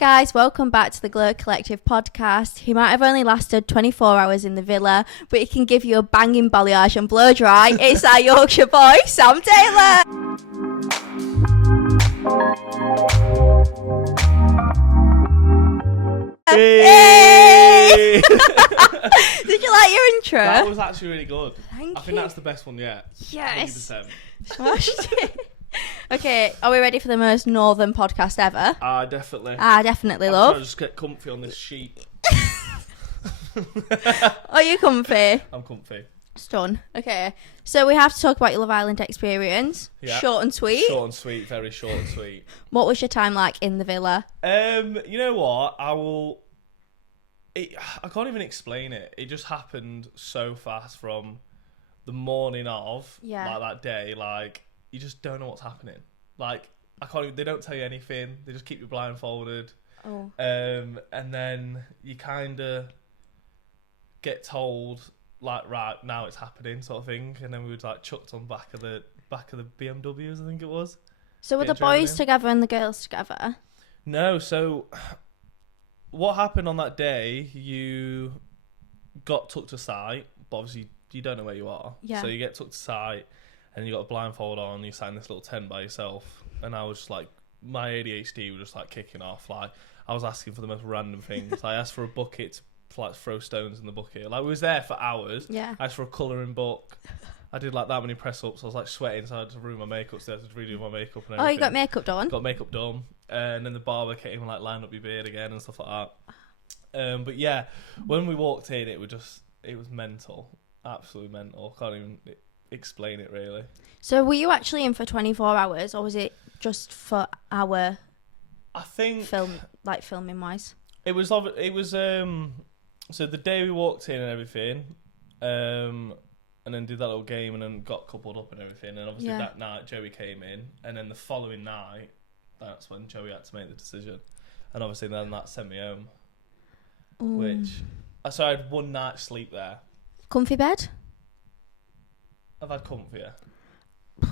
Guys, welcome back to the Glow Collective podcast. He might have only lasted 24 hours in the villa, but he can give you a banging balayage and blow dry. It's our Yorkshire boy, Sam Taylor. Hey! Did you like your intro? That was actually really good. Thank I think that's the best one yet. Yes. 100%. Smashed it. Okay, are we ready for the most northern podcast ever? Definitely. Definitely, I'm love. trying to just get comfy on this sheet. Are you comfy? I'm comfy. Stun. Okay, so we have to talk about your Love Island experience. Yeah. Short and sweet. Short and sweet, very short and sweet. What was your time like in the villa? You know what? I can't even explain it. It just happened so fast from the morning of, like that day, like you just don't know what's happening. Like they don't tell you anything. They just keep you blindfolded. Oh. And then you kind of get told like, right, now it's happening, sort of thing. And then we was like chucked on back of the BMWs, I think it was. So were the boys together and the girls together? No, so what happened on that day, you got took to site, but obviously you don't know where you are. Yeah. So you get took to site and you got a blindfold on, you sat in this little tent by yourself. And I was just like, my ADHD was just like kicking off. Like I was asking for the most random things. I asked for a bucket to like throw stones in the bucket. Like we was there for hours. Yeah. I asked for a colouring book. I did like that many press ups. I was like sweating, so I had to ruin my makeup. So I had to redo my makeup and everything. Oh, you got makeup done? Got makeup done. And then the barber came and like lined up your beard again and stuff like that. But yeah, when we walked in, it was mental. Absolutely mental. Can't even explain it really. So were you actually in for 24 hours or was it just for our I think filming wise? It was so the day we walked in and everything, and then did that little game and then got coupled up and everything, and obviously that night Joey came in, and then the following night, that's when Joey had to make the decision, and obviously then that sent me home. Ooh. So I had one night's sleep there. Comfy bed? I've had comfier.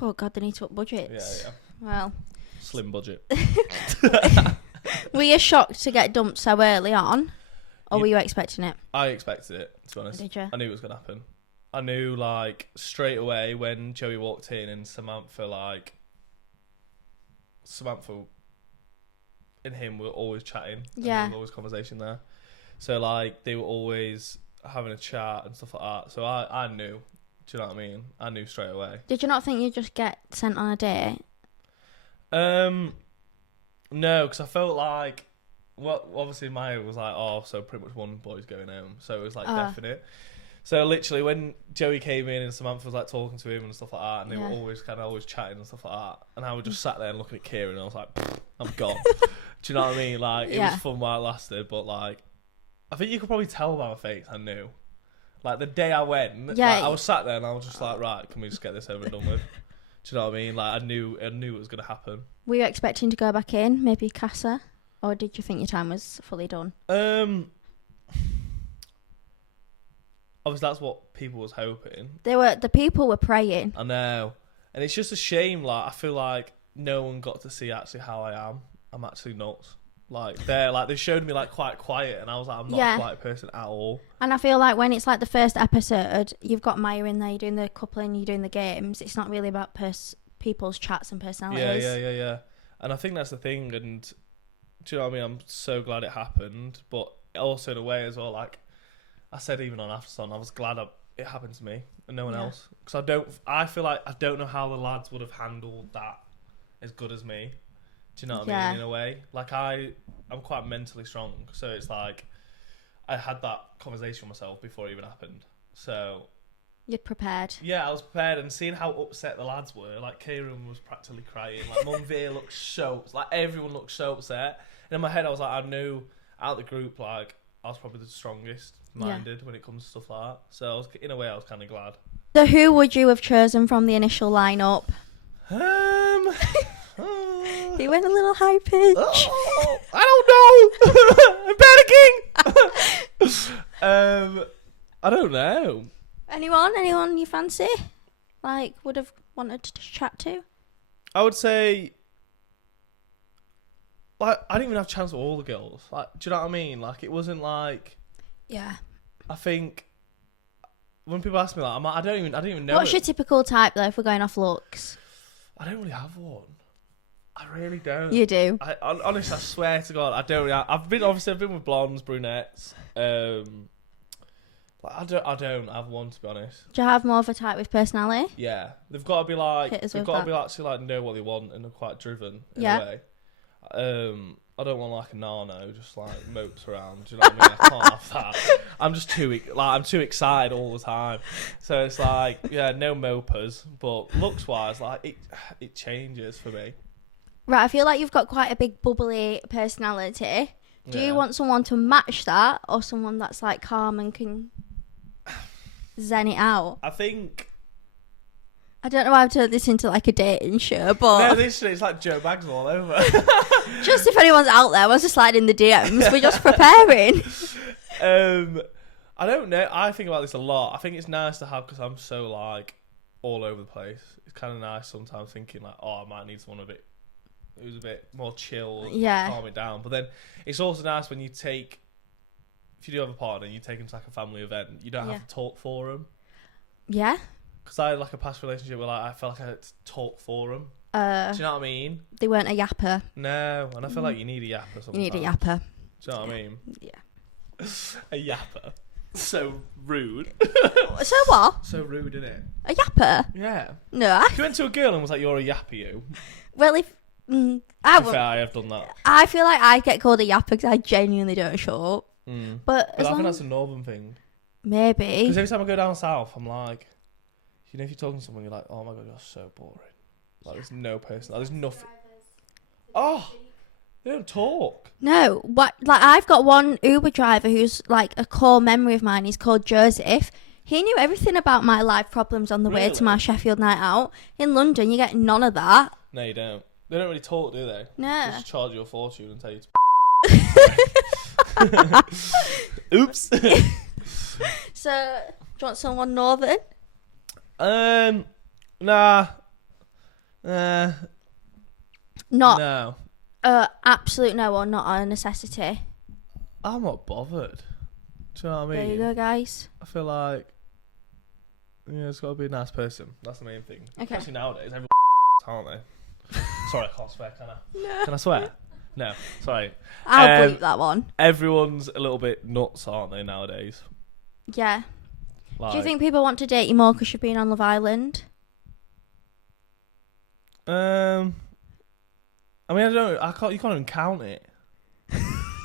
Oh god, they need to up budgets. Yeah. Well, slim budget. Were you shocked to get dumped so early on, or were you expecting it? I expected it, to be honest. Did you? I knew it was going to happen. I knew, like, straight away when Joey walked in and Samantha and him were always chatting. Yeah. There was always conversation there. So, like, they were always having a chat and stuff like that. So I knew. Do you know what I mean? I knew straight away. Did you not think you'd just get sent on a date? No, because I felt like, well, obviously Maya was like, oh, so pretty much one boy's going home. So it was like definite. So literally when Joey came in and Samantha was like talking to him and stuff like that, and they were always chatting and stuff like that, and I was just sat there and looking at Kieran and I was like, I'm gone. Do you know what I mean? Like, it was fun while it lasted, but like, I think you could probably tell by my face, I knew. Like the day I went, I was sat there and I was just like, right, can we just get this over and done with? Do you know what I mean? Like I knew it was going to happen. Were you expecting to go back in, maybe Casa? Or did you think your time was fully done? Obviously that's what people was hoping. The people were praying. I know. And it's just a shame, like I feel like no one got to see actually how I am. I'm actually nuts. Like they showed me like quite quiet, and I was like, I'm not a quiet person at all. And I feel like when it's like the first episode, you've got Maya in there, you're doing the coupling, you're doing the games. It's not really about people's chats and personalities. Yeah. And I think that's the thing. And do you know what I mean? I'm so glad it happened, but also in a way as well. Like I said, even on Aftersun, I was glad it happened to me and no one else, because I feel like I don't know how the lads would have handled that as good as me. Do you know what I mean? In a way, like I'm quite mentally strong, so it's like I had that conversation with myself before it even happened. So you're prepared. Yeah, I was prepared, and seeing how upset the lads were, like Kieran was practically crying, like Mum Veer looked so, like everyone looked so upset. And in my head, I was like, I knew out of the group, like I was probably the strongest minded when it comes to stuff like that. So in a way, I was kind of glad. So who would you have chosen from the initial lineup? He went a little high pitch. Oh, I don't know. I'm panicking. I don't know. Anyone you fancy? Like, would have wanted to chat to? I would say like I didn't even have a chance with all the girls. Like, do you know what I mean? Like, it wasn't like. Yeah. I think when people ask me that, I don't even know. What's your typical type though? If we're going off looks, I don't really have one. I really don't. You do. Honestly, I swear to God, I don't really. I've been with blondes, brunettes. I don't have one, to be honest. Do you have more of a type with personality? Yeah, they've got to be like Hit us they've with got to that. be actually like know what they want and are quite driven in Yeah. a way. I don't want like a nano just like mopes around. Do you know what I mean? I can't have that. I'm just I'm too excited all the time. So it's like, yeah, no mopers. But looks wise, like it changes for me. Right, I feel like you've got quite a big bubbly personality. Do Yeah. you want someone to match that, or someone that's like calm and can zen it out? I think. I don't know why I've turned this into like a dating show, but No, this it's like Joe Bags all over. just if anyone's out there wants to slide in the DMs, we're just preparing. I don't know. I think about this a lot. I think it's nice to have because I'm so like all over the place. It's kind of nice sometimes thinking like, oh, I might need someone who's a bit more chill, and Yeah. calm it down. But then it's also nice when if you do have a partner and you take them to like a family event, you don't have to talk for them. Yeah. Because I had like a past relationship where like I felt like I had to talk for them. Do you know what I mean? They weren't a yapper. No, and I feel like you need a yapper sometimes. You need a yapper. Do you know what I mean? Yeah. A yapper. So rude. So what? So rude, isn't it? A yapper? Yeah. No. If you went to a girl and was like, "You're a yapper," you. Well, if To be fair, I have done that. I feel like I get called a yapper because I genuinely don't show up. But I think that's a northern thing. Maybe. Because every time I go down south, I'm like, if you're talking to someone, you're like, "Oh my God, you're so boring." Like, there's no person. There's nothing. Oh, they don't talk. No, what? Like I've got one Uber driver who's like a core memory of mine. He's called Joseph. He knew everything about my life problems on the way to my Sheffield night out. In London, you get none of that. No, you don't. They don't really talk, do they? No. They just charge you a fortune and tell you to. Oops. So, do you want someone northern? Nah. Not. No. Absolute no, or not a necessity. I'm not bothered. Do you know what I mean? There you go, guys. I feel like, it's got to be a nice person. That's the main thing. Okay. Especially nowadays, everyone aren't they? Sorry, I can't swear, can I? No. Can I swear? No, sorry. I'll bleep that one. Everyone's a little bit nuts, aren't they, nowadays? Yeah. Like, Do you think people want to date you more because you've been on Love Island? I mean, I don't know. You can't even count it. Do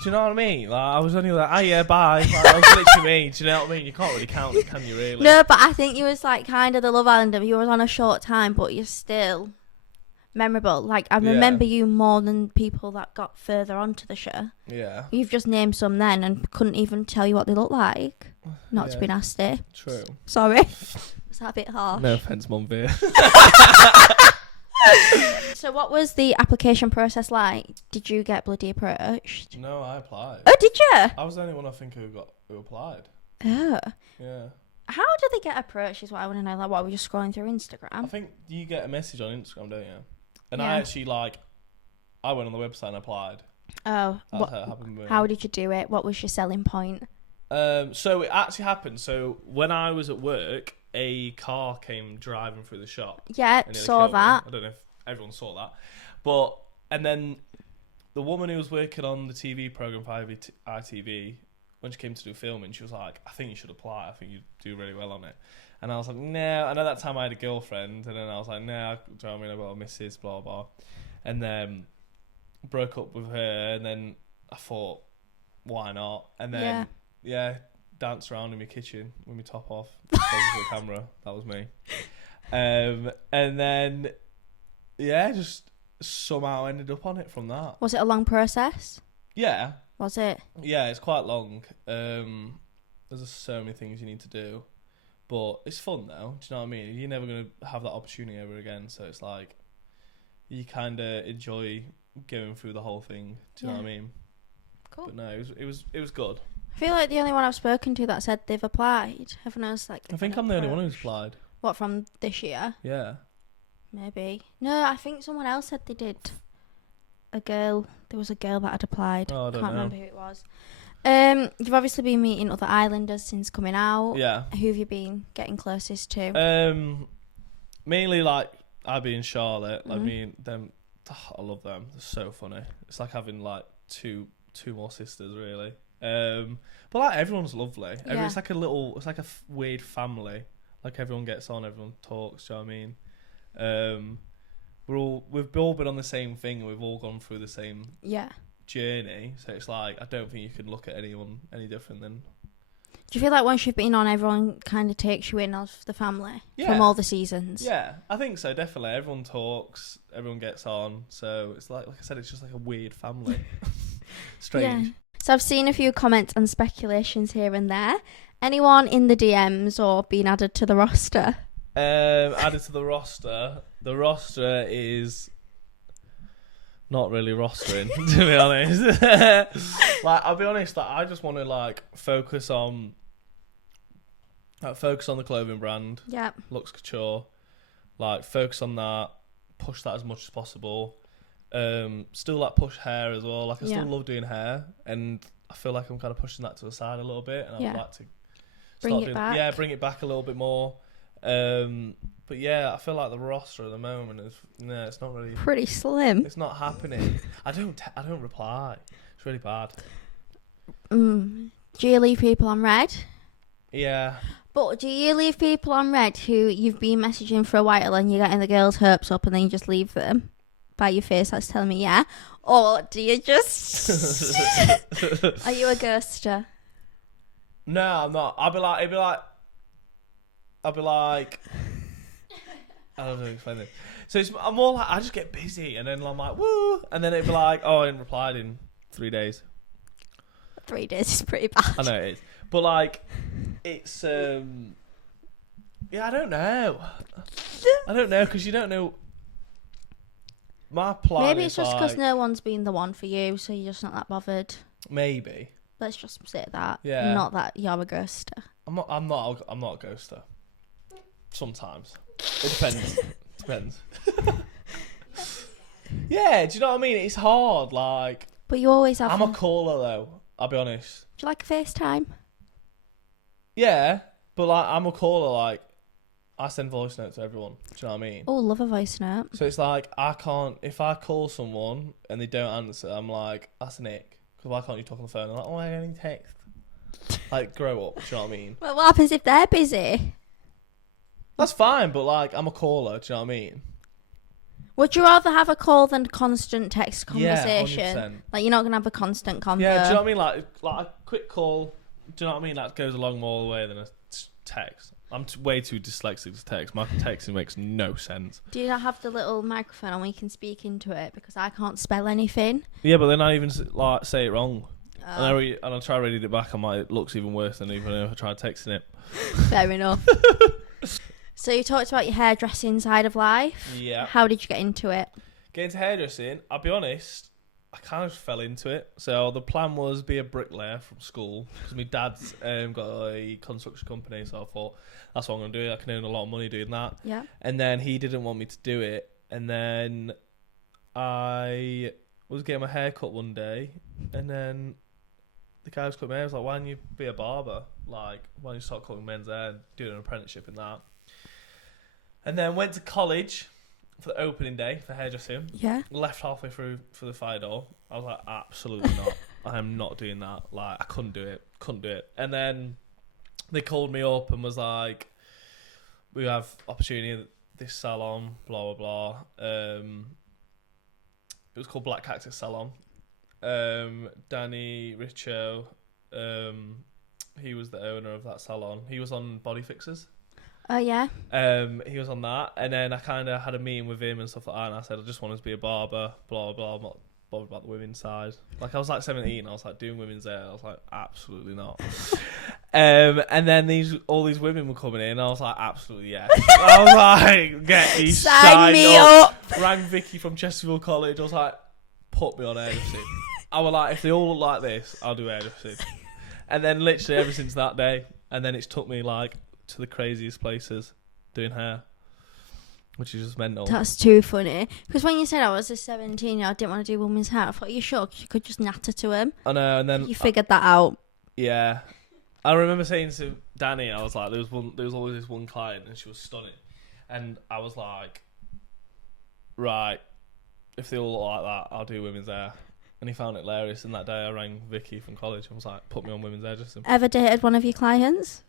you know what I mean? Like, I was only like, oh yeah, bye. Like, that was literally me. Do you know what I mean? You can't really count it, can you, really? No, but I think you was like kind of the Love Islander. You was on a short time, but you're still memorable. Like, I remember you more than people that got further onto the show. Yeah. You've just named some then and couldn't even tell you what they look like. Not to be nasty. True. Sorry. Was that a bit harsh? No offence, Mum Veer. So what was the application process like? Did you get bloody approached? No, I applied. Oh, did you? I was the only one I think who applied. Oh. Yeah. How did they get approached is what I want to know. Like, what, were you just scrolling through I Instagram? think you get a message on Instagram, don't you? And Yeah. I actually, I went on the website and applied. Oh. That's how it happened with me. How did you do it? What was your selling point? So it actually happened. So when I was at work, a car came driving through the shop. Yeah, and nearly saw killed me. that. I don't know if everyone saw that. And then the woman who was working on the TV program for ITV, when she came to do filming, she was like, I think you should apply. I think you do really well on it. And I was like, no. And at that time I had a girlfriend. And then I was like, no, do you know what I mean? I've got a missus, blah, blah. And then broke up with her. And then I thought, why not? And then, danced around in my kitchen with my top off. To the camera. That was me. And then, just somehow ended up on it from that. Was it a long process? Yeah. Was it? Yeah, it's quite long. There's just so many things you need to do. But it's fun though. Do you know what I mean? You're never going to have that opportunity ever again. So it's like, you kind of enjoy going through the whole thing. Do you know what I mean? Cool. But no, it was good. I feel like the only one I've spoken to that said they've applied. Everyone else I think I'm the only one who's applied. What, from this year? Yeah. Maybe. No, I think someone else said they did. a girl. There was a girl that had applied. Oh, I don't know. Remember who it was. You've obviously been meeting other islanders since coming out. Yeah. Who have you been getting closest to? Mainly like Abby and Charlotte. Like me and them. I love them. They're so funny. It's like having like two more sisters, really. But like everyone's lovely. Yeah. It's like a weird family. Like everyone gets on, everyone talks. Do you know what I mean? We've all been on the same thing, and we've all gone through the same journey. So it's like I don't think you can look at anyone any different than. Do you feel like once you've been on, everyone kind of takes you in as the family from all the seasons? Yeah, I think so. Definitely, everyone talks, everyone gets on. So it's like I said, it's just like a weird family. Strange. Yeah. So I've seen a few comments and speculations here and there. Anyone in the DMs or being added to the roster? Added to the roster. The roster is not really rostering, to be honest. Like, I'll be honest, like, I just want to like focus on the clothing brand. Yeah. Luxe Couture. Like, focus on that. Push that as much as possible. Still like push hair as well. Like, I still love doing hair, and I feel like I'm kind of pushing that to the side a little bit, and I'd like to bring it back. Yeah, bring it back a little bit more. But yeah, I feel like the roster at the moment is it's not really pretty slim. It's not happening. I don't reply. It's really bad. Do you leave people on red? Yeah. But do you leave people on red who you've been messaging for a while and you're getting the girls' hopes up and then you just leave them by your face that's telling me yeah? Or do you just... Are you a ghoster? No, I'm not. I'll be like... I don't know how to explain it. So I'm more like, I just get busy and then I'm like, woo! And then it'd be like, oh, I didn't reply in 3 days. 3 days is pretty bad. I know it is. But like, it's, yeah, I don't know. Because you don't know. My plan Maybe it's just because like, no one's been the one for you, so you're just not that bothered. Maybe. Let's just say that. Yeah. Not that you're a ghoster. I'm not a ghoster. Sometimes. It depends. Depends. Yeah, do you know what I mean? It's hard, like... But you always have... I'm a caller, though. I'll be honest. Do you like a FaceTime? Yeah, but like I'm a caller, like I send voice notes to everyone. Do you know what I mean? Oh, love a voice note. So it's like I can't, if I call someone and they don't answer, I'm like, that's an ick. Because why can't you talk on the phone? I'm like, oh, I only text. Like, grow up. Do you know what I mean? Well, what happens if they're busy? That's fine, but like I'm a caller. Do you know what I mean? Would you rather have a call than constant text conversation? Yeah, 100%. Like, you're not going to have a constant convo. Yeah, do you know what I mean? Like a quick call, do you know what I mean? That goes a long more way than a text. I'm way too dyslexic to text. My texting makes no sense. Do you not have the little microphone and we can speak into it? Because I can't spell anything. Yeah, but then I even like say it wrong. And I try to read it back, and it looks even worse than even if I tried texting it. Fair enough. So you talked about your hairdressing side of life. Yeah. How did you get into it? Get into hairdressing, I'll be honest, I kind of fell into it. So the plan was be a bricklayer from school, because my dad's got a construction company, so I thought, that's what I'm going to do. I can earn a lot of money doing that. Yeah. And then he didn't want me to do it. And then I was getting my hair cut one day, and then the guy who's cutting my hair was like, why don't you be a barber? Like, why don't you start cutting men's hair and do an apprenticeship in that? And then went to college for the opening day for hairdressing. Yeah. Left halfway through for the fire door. I was like, absolutely not. I am not doing that. Like, I couldn't do it. And then they called me up and was like, we have opportunity at this salon, blah, blah, blah. It was called Black Cactus Salon. Danny Richo, he was the owner of that salon. He was on Body Fixers. Oh, yeah? He was on that, and then I kind of had a meeting with him and stuff like that, and I said, I just wanted to be a barber, blah, blah, blah. I'm not bothered about the women's side. Like, I was like 17, I was like doing women's hair. I was like, absolutely not. And then all these women were coming in, I was like, absolutely yes. I was like, get me signed up. Rang Vicky from Chesterfield College. I was like, put me on hairdressing. I was like, if they all look like this, I'll do hairdressing. And then literally ever since that day, and then it's took me like to the craziest places doing hair. which is just mental. That's too funny. Because when you said I was a 17-year-old, I didn't want to do women's hair, I thought, you sure? 'Cause you could just natter to him. I know, and then you figured that out. Yeah, I remember saying to Danny, I was like, there was always this one client, and she was stunning, and I was like, right, if they all look like that, I'll do women's hair. And he found it hilarious. And that day, I rang Vicky from college and was like, put me on women's hairdressing. Ever dated one of your clients?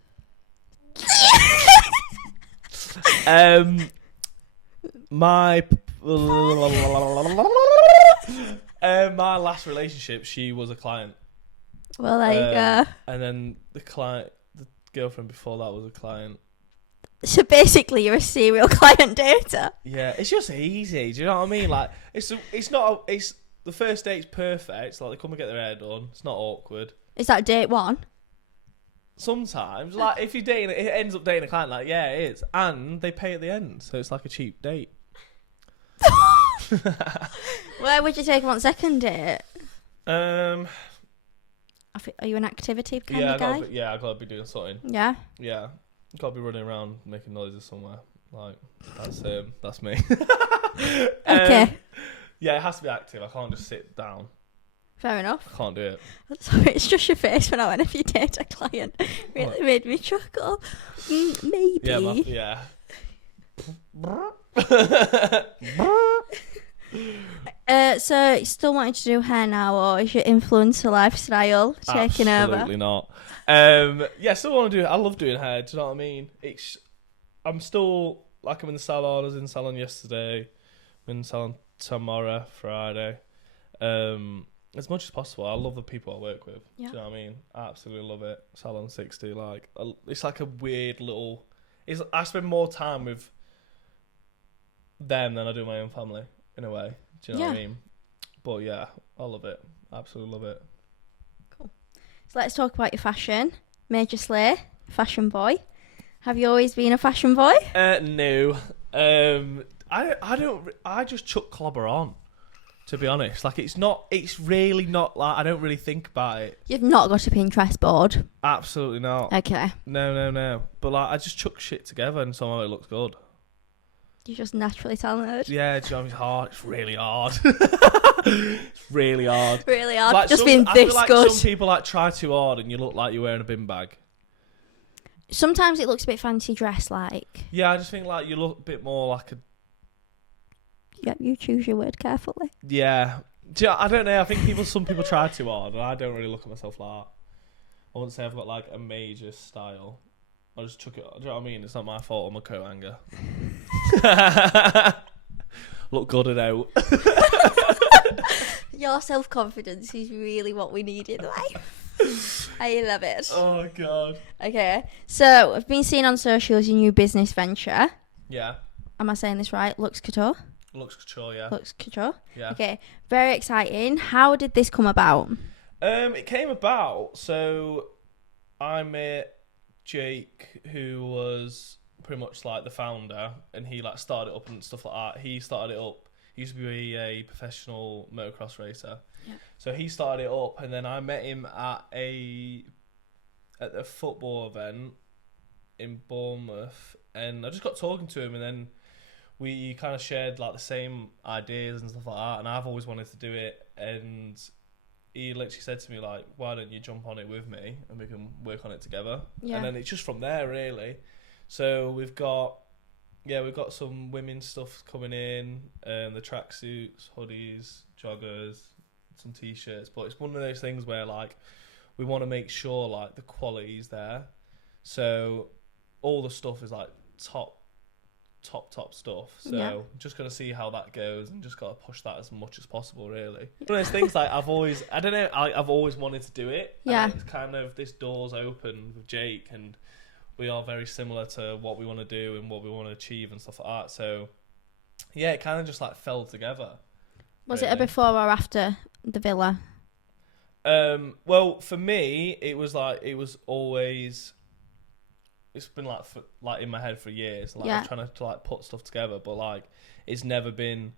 My my last relationship, she was a client. Well, there you go. And then the girlfriend before that was a client. So basically, you're a serial client dater. Yeah, it's just easy. Do you know what I mean? Like, it's the first date's perfect. It's like they come and get their hair done. It's not awkward. Is that date one? Sometimes, like if you're dating, it ends up dating a client. Like, yeah, it is, and they pay at the end, so it's like a cheap date. Where would you take them on second date? Are you an activity kind of guy? I gotta be doing something. Yeah. Yeah, gotta be running around making noises somewhere. Like that's me. Okay. Yeah, it has to be active. I can't just sit down. Fair enough. I can't do it. Sorry, it's just your face when I went, if you date a client. Really made me chuckle. Maybe. Yeah. So you still wanting to do hair now, or is your influencer lifestyle taking over? Absolutely not. Still want to do it. I love doing hair. Do you know what I mean? I'm still like, I'm in the salon. I was in the salon yesterday. I'm in the salon tomorrow, Friday. As much as possible. I love the people I work with. Yeah. Do you know what I mean? I absolutely love it. Salon 60, like, it's like a weird little. I spend more time with them than I do my own family, in a way. Do you know what I mean? But yeah, I love it. Absolutely love it. Cool. So let's talk about your fashion. Major Slay, fashion boy. Have you always been a fashion boy? No. I just chuck clobber on, to be honest. Like, it's really not, like, I don't really think about it. You've not got a Pinterest board? Absolutely not. Okay. No. But, like, I just chuck shit together and somehow it looks good. You're just naturally talented. Yeah, do you know, it's hard. It's really hard. It's really hard. Really hard. Like, just being I this feel like good. some people, like, try too hard and you look like you're wearing a bin bag. Sometimes it looks a bit fancy dress, like. Yeah, I just think, like, you look a bit more like a... Yeah, you choose your word carefully. Yeah. I don't know. I think some people try too hard, and I don't really look at myself like that. I wouldn't say I've got, like, a major style. I just chuck it. Do you know what I mean? It's not my fault. I'm a coat hanger. Look good and out. Your self-confidence is really what we need in life. I love it. Oh, God. Okay. So, I've been seeing on socials your new business venture. Yeah. Am I saying this right? Luxe Couture? Luxe Couture, yeah. Luxe Couture? Yeah. Okay. Very exciting. How did this come about? It came about, so I met Jake, who was pretty much like the founder, and he like started it up and stuff like that. He started it up. He used to be a professional motocross racer. Yeah. So he started it up, and then I met him at the football event in Bournemouth, and I just got talking to him, and then we kind of shared like the same ideas and stuff like that, and I've always wanted to do it, and he literally said to me, like, why don't you jump on it with me and we can work on it together? Yeah. And then it's just from there, really. So we've got some women's stuff coming in, the tracksuits, hoodies, joggers, some t-shirts. But it's one of those things where, like, we want to make sure, like, the quality's there. So all the stuff is, like, top stuff. So just got to see how that goes and just got to push that as much as possible, really. One of those things, like, I've always wanted to do it. Yeah. And it's kind of, this door's open with Jake, and we are very similar to what we want to do and what we want to achieve and stuff like that. So yeah, it kind of just like fell together. Was it a before or after the villa? Well, for me, it was always, it's been like in my head for years. Like, I'm trying to like put stuff together, but like it's never been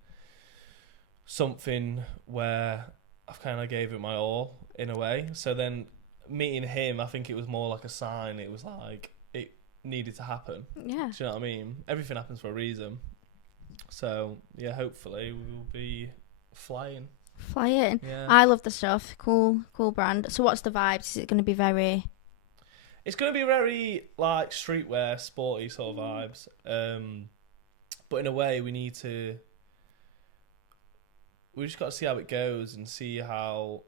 something where I've kind of gave it my all in a way. So then meeting him, I think it was more like a sign. It was like it needed to happen. Yeah. Do you know what I mean? Everything happens for a reason. So yeah, hopefully we'll be flying. Flying. Yeah. I love the stuff. Cool brand. So what's the vibes? Is it going to be very... It's going to be very like streetwear, sporty sort of vibes. But in a way, we just got to see how it goes and see how,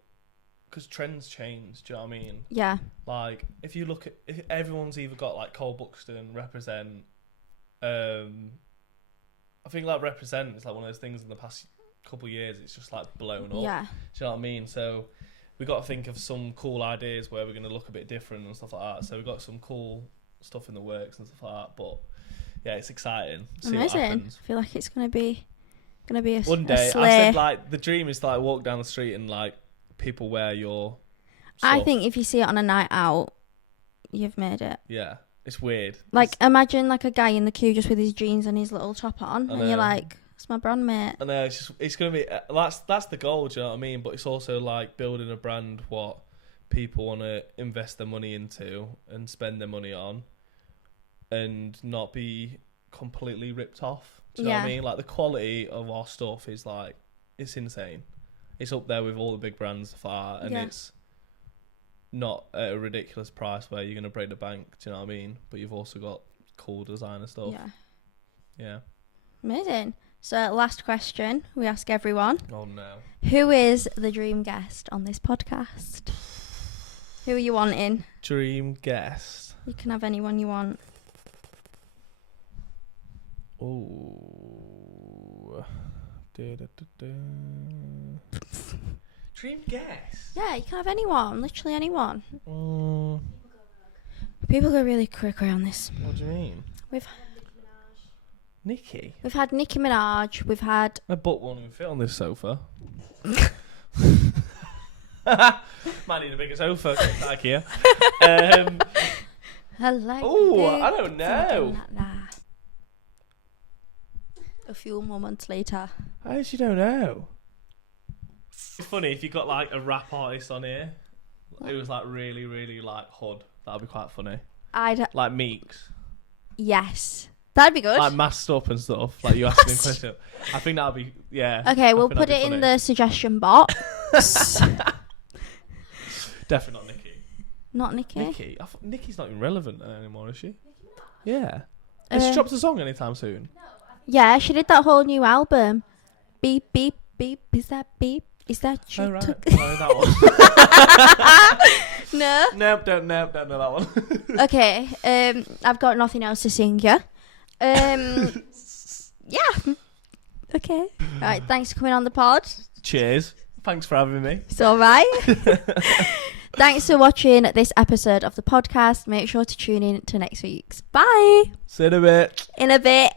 because trends change. Do you know what I mean? Yeah. Like if everyone's either got like Cole Buxton, Represent. I think like Represent is like one of those things in the past couple of years. It's just like blown up. Yeah. Do you know what I mean? So we got to think of some cool ideas where we're going to look a bit different and stuff like that. So we've got some cool stuff in the works and stuff like that. But yeah, it's exciting. See what Amazing. happens. I feel like it's going to be a One day. a slay. I said like the dream is to like walk down the street and like people wear your stuff. I think if you see it on a night out, you've made it. Yeah, it's weird. Like imagine like a guy in the queue just with his jeans and his little top on, and you're like, "It's my brand, mate." I know it's gonna be that's the goal. Do you know what I mean? But it's also like building a brand what people want to invest their money into and spend their money on, and not be completely ripped off. Do you know what I mean? Like the quality of our stuff is like it's insane. It's up there with all the big brands far, and it's not at a ridiculous price where you're gonna break the bank. Do you know what I mean? But you've also got cool designer stuff. Yeah. Amazing. So last question we ask everyone. Oh no. Who is the dream guest on this podcast? Who are you wanting? Dream guest. You can have anyone you want. Oh. Dream guest. Yeah, you can have anyone. Literally anyone. People go really quick on this. What do you mean? We've had Nicki Minaj. We've had... My butt won't even fit on this sofa. Might need a bigger sofa. Back here. Oh, I don't know. A few moments later. I actually don't know. It's funny if you got like a rap artist on here. It was like really, really like hood. That'd be quite funny. Like Meeks. Yes. That'd be good. Like masked up and stuff. Like you asking him questions. I think that'd be, yeah. Okay, we'll put it in the suggestion box. Definitely not Nicki. Not Nicki? Nicki's not even relevant anymore, is she? Yeah. Has she dropped a song anytime soon? Yeah, she did that whole new album. Beep, beep, beep. Is that beep? Is that you? Oh, right. Sorry, that one. No? Nope, don't know that one. Okay, I've got nothing else to sing you. Yeah. Okay. Right, thanks for coming on the pod. Cheers. Thanks for having me. It's all right. Thanks for watching this episode of the podcast. Make sure to tune in to next week's. Bye. See you in a bit. In a bit.